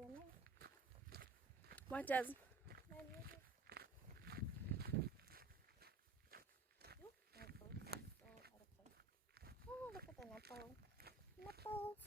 yan eh. What does? Oh, look at the nipple. Nipples.